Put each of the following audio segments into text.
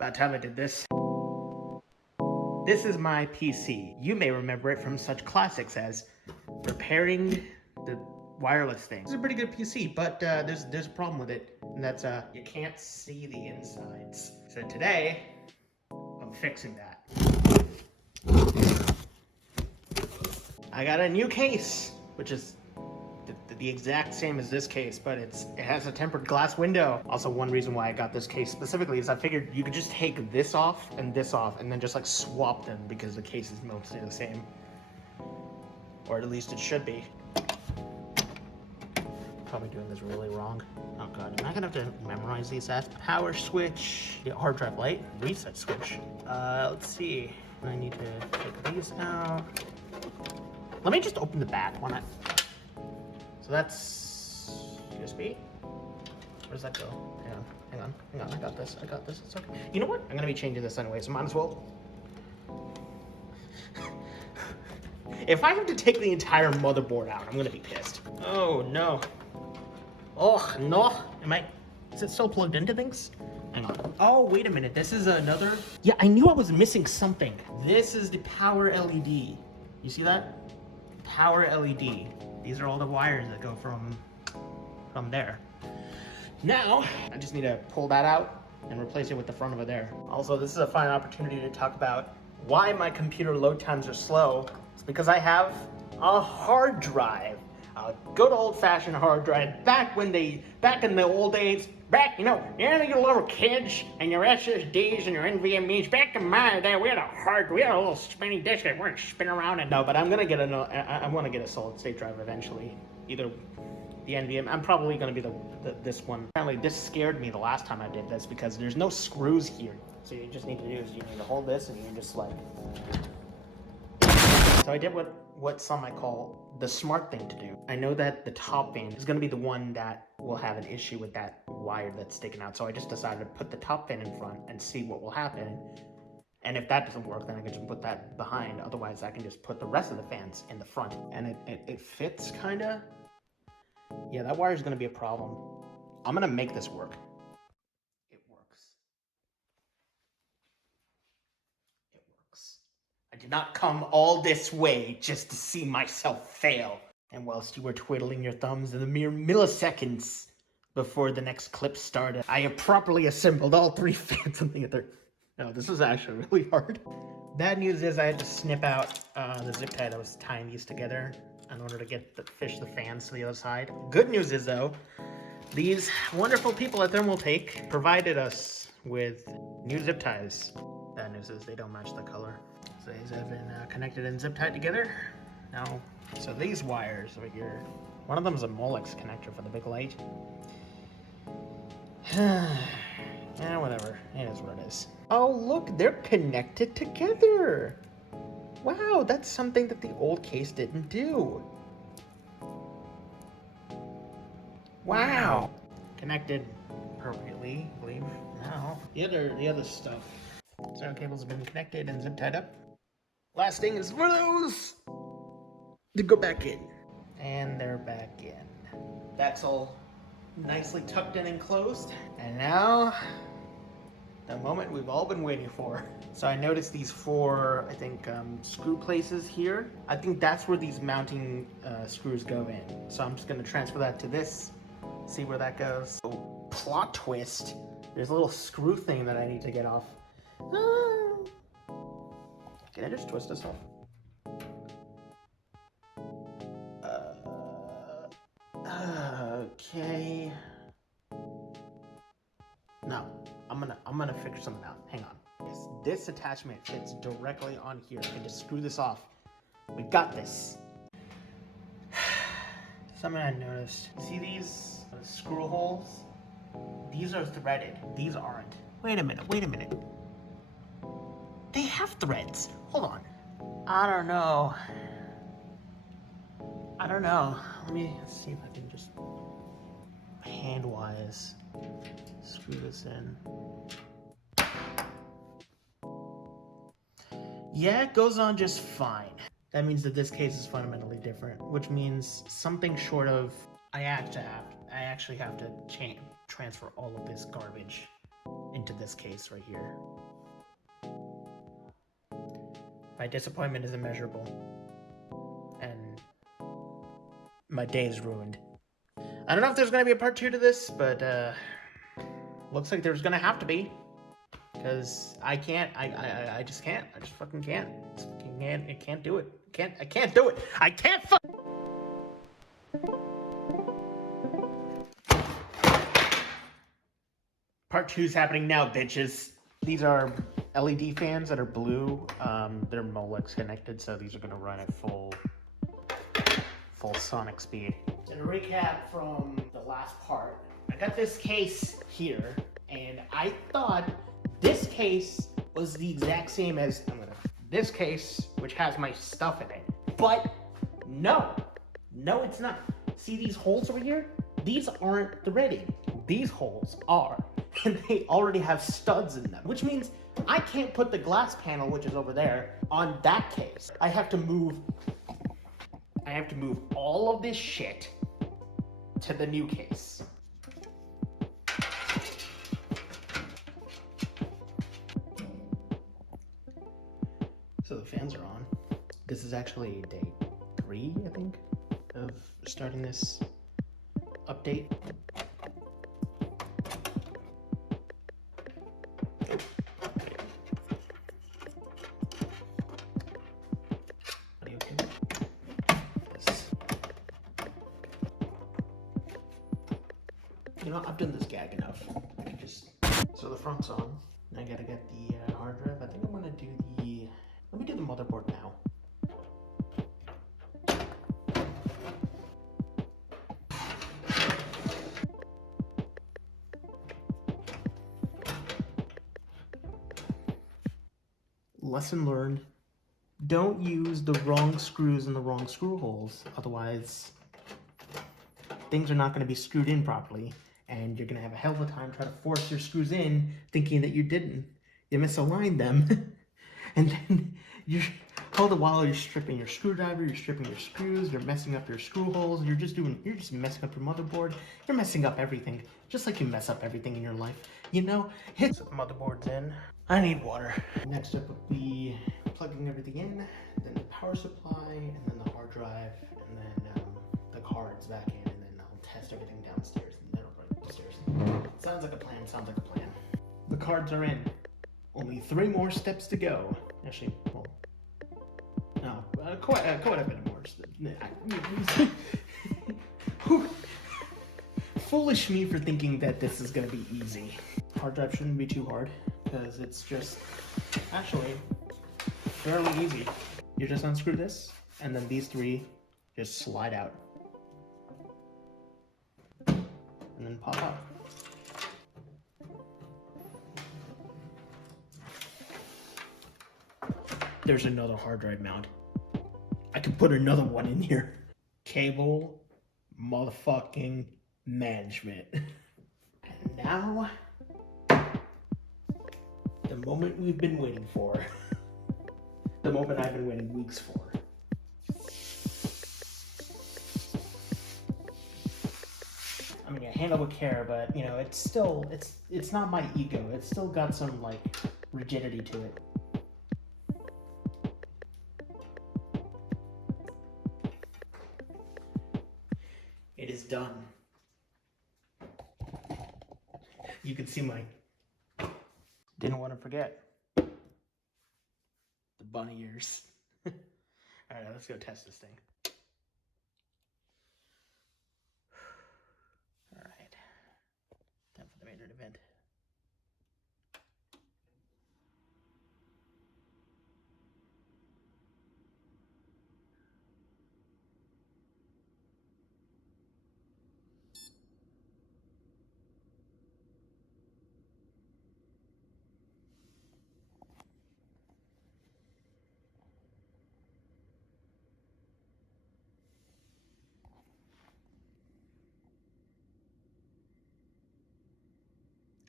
About time I did this. This is my PC. You may remember it from such classics as repairing the wireless thing. It's a pretty good PC, but there's a problem with it, and that's you can't see the insides. So today, I'm fixing that. I got a new case, which is the exact same as this case, but it has a tempered glass window. Also, one reason why I got this case specifically is I figured you could just take this off, and then just like swap them because the case is mostly the same. Or at least it should be. Probably doing this really wrong. Oh god, am I gonna have to memorize these apps? Power switch, the hard drive light, reset switch. Let's see. I need to take these out. Let me just open the back, why not? So that's USB. Where does that go? Hang on. I got this. It's okay. You know what? I'm gonna be changing this anyway, so might as well. If I have to take the entire motherboard out, I'm gonna be pissed. Oh no. Oh no. Is it still plugged into things? Hang on. Oh, wait a minute. This is another. Yeah, I knew I was missing something. This is the power LED. You see that? Power LED. These are all the wires that go from there. Now, I just need to pull that out and replace it with the front over there. Also, this is a fine opportunity to talk about why my computer load times are slow. It's because I have a hard drive. A good old-fashioned hard drive back in the old days. Your little kids and your SSDs and your NVMe's. Back in my day, we had a little spinning disk that weren't spinning around. And no, but I want to get a solid state drive eventually. Either the NVMe. I'm probably going to be this one. Apparently, this scared me the last time I did this because there's no screws here. So you just need to do is you need to hold this and you just like. So I did what some might call the smart thing to do. I know that the top fan is going to be the one that will have an issue with that wire that's sticking out. So I just decided to put the top fan in front and see what will happen. And if that doesn't work, then I can just put that behind. Otherwise, I can just put the rest of the fans in the front. And it fits, kind of. Yeah, that wire is going to be a problem. I'm going to make this work. It works. It works. I did not come all this way just to see myself fail. And whilst you were twiddling your thumbs in the mere milliseconds before the next clip started, I have properly assembled all three fans on the other. No, this was actually really hard. Bad news is I had to snip out the zip tie that was tying these together in order to fish the fans to the other side. Good news is though, these wonderful people at Thermaltake provided us with new zip ties. Bad news is they don't match the color. So these have been connected and zip tied together. Now, so these wires over here, one of them is a Molex connector for the big light. Yeah, whatever. It is what it is. Oh, look, they're connected together. Wow, that's something that the old case didn't do. Wow. Connected appropriately, I believe. Now, the other stuff. Sound cables have been connected and zip tied up. Last thing is for those to go back in. And they're back in. That's all nicely tucked in and closed. And now, the moment we've all been waiting for. So I noticed these four, I think, screw places here. I think that's where these mounting screws go in. So I'm just gonna transfer that to this, see where that goes. Oh, plot twist. There's a little screw thing that I need to get off. Can I just twist this off? Okay. No, I'm gonna figure something out. Hang on. Yes, this attachment fits directly on here. I can just screw this off. We got this. Something I noticed. See these screw holes? These are threaded. These aren't. Wait a minute. They have threads. Hold on. I don't know. Let me see if I can just hand-wise screw this in. Yeah, it goes on just fine. That means that this case is fundamentally different, which means something short of I actually have to transfer all of this garbage into into this case right here. My disappointment is immeasurable. And my day is ruined. I don't know if there's gonna be a part 2 to this, but looks like there's gonna have to be. Because I can't, I just can't. I just fucking can't. I can't do it. I can't do it. I can't Part 2's happening now, bitches. These are LED fans that are blue. They're Molex connected, so these are gonna run at full sonic speed. So to recap from the last part, I got this case here, and I thought this case was the exact same as this case, which has my stuff in it. But no, it's not. See these holes over here? These aren't threaded. These holes are, and they already have studs in them, which means I can't put the glass panel, which is over there, on that case. I have to move all of this shit to the new case. So the fans are on. This is actually day 3, I think, of starting this update. You know, I've done this gag enough. So the front's on. I gotta get the hard drive. I think I'm gonna do let me do the motherboard now. Lesson learned. Don't use the wrong screws and the wrong screw holes. Otherwise, things are not going to be screwed in properly. And you're going to have a hell of a time trying to force your screws in, thinking that you didn't. You misaligned them. And then all the while you're stripping your screwdriver, you're stripping your screws, you're messing up your screw holes, you're just messing up your motherboard. You're messing up everything. Just like you mess up everything in your life. You know, hit the motherboard's in. I need water. Next up will be plugging everything in, then the power supply, and then the hard drive, and then the cards back in, and then I'll test everything downstairs, and then I'll bring it upstairs. Sounds like a plan, The cards are in. Only 3 more steps to go. Actually, well, no, quite a bit more. Foolish me for thinking that this is gonna be easy. Hard drive shouldn't be too hard, because it's just actually fairly easy. You just unscrew this, and then these 3 just slide out. And then pop out. There's another hard drive mount. I could put another one in here. Cable motherfucking management. And now, the moment we've been waiting for. The moment I've been waiting weeks for. I mean, I handle with care, but you know, it's not my ego. It's still got some like rigidity to it. It is done. You can see my... Didn't want to forget. The bunny ears. Alright, let's go test this thing. Alright. Time for the main event.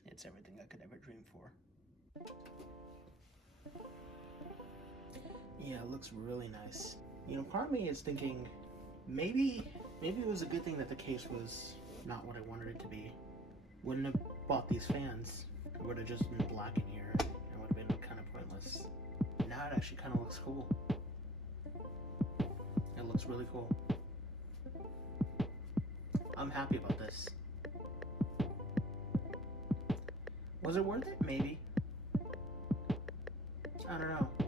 It's everything I could ever dream for. Yeah, it looks really nice. You know, part of me is thinking, maybe it was a good thing that the case was not what I wanted it to be. Wouldn't have bought these fans. I would have just been black in here, it would have been kind of pointless. Now it actually kind of looks cool. It looks really cool. I'm happy about this. Was it worth it? Maybe. I don't know.